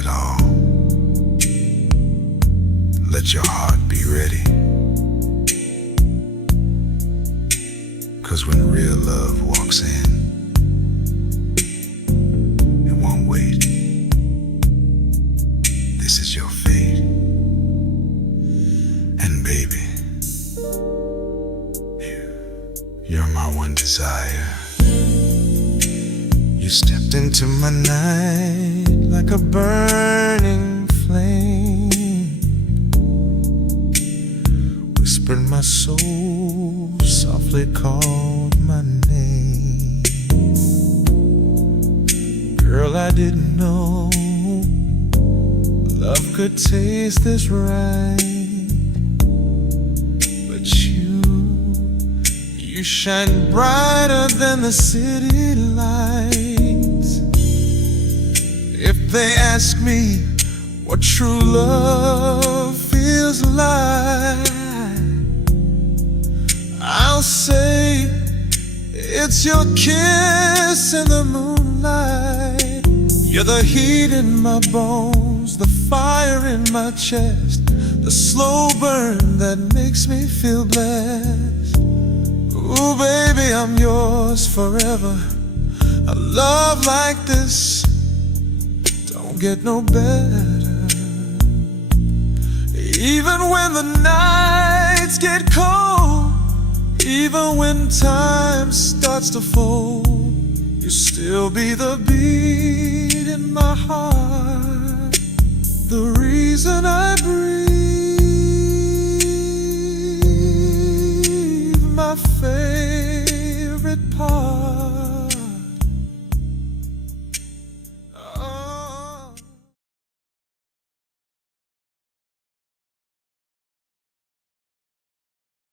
it all. Let your heart be ready, 'cause when real love walks in, it won't wait. This is your fate. And baby, you're my one desire. You stepped into my night like a burning flame, whispered my soul, softly called my name. Girl, I didn't know love could taste this right, but you shine brighter than the city lights. If they ask me what true love feels like, I'll say it's your kiss in the moonlight. You're the heat in my bones, the fire in my chest, the slow burn that makes me feel blessed. Ooh, baby, I'm yours forever. A love like this don't get no better. Even when the nights get cold, even when time starts to fold, you still be the beat in my heart, the reason I breathe.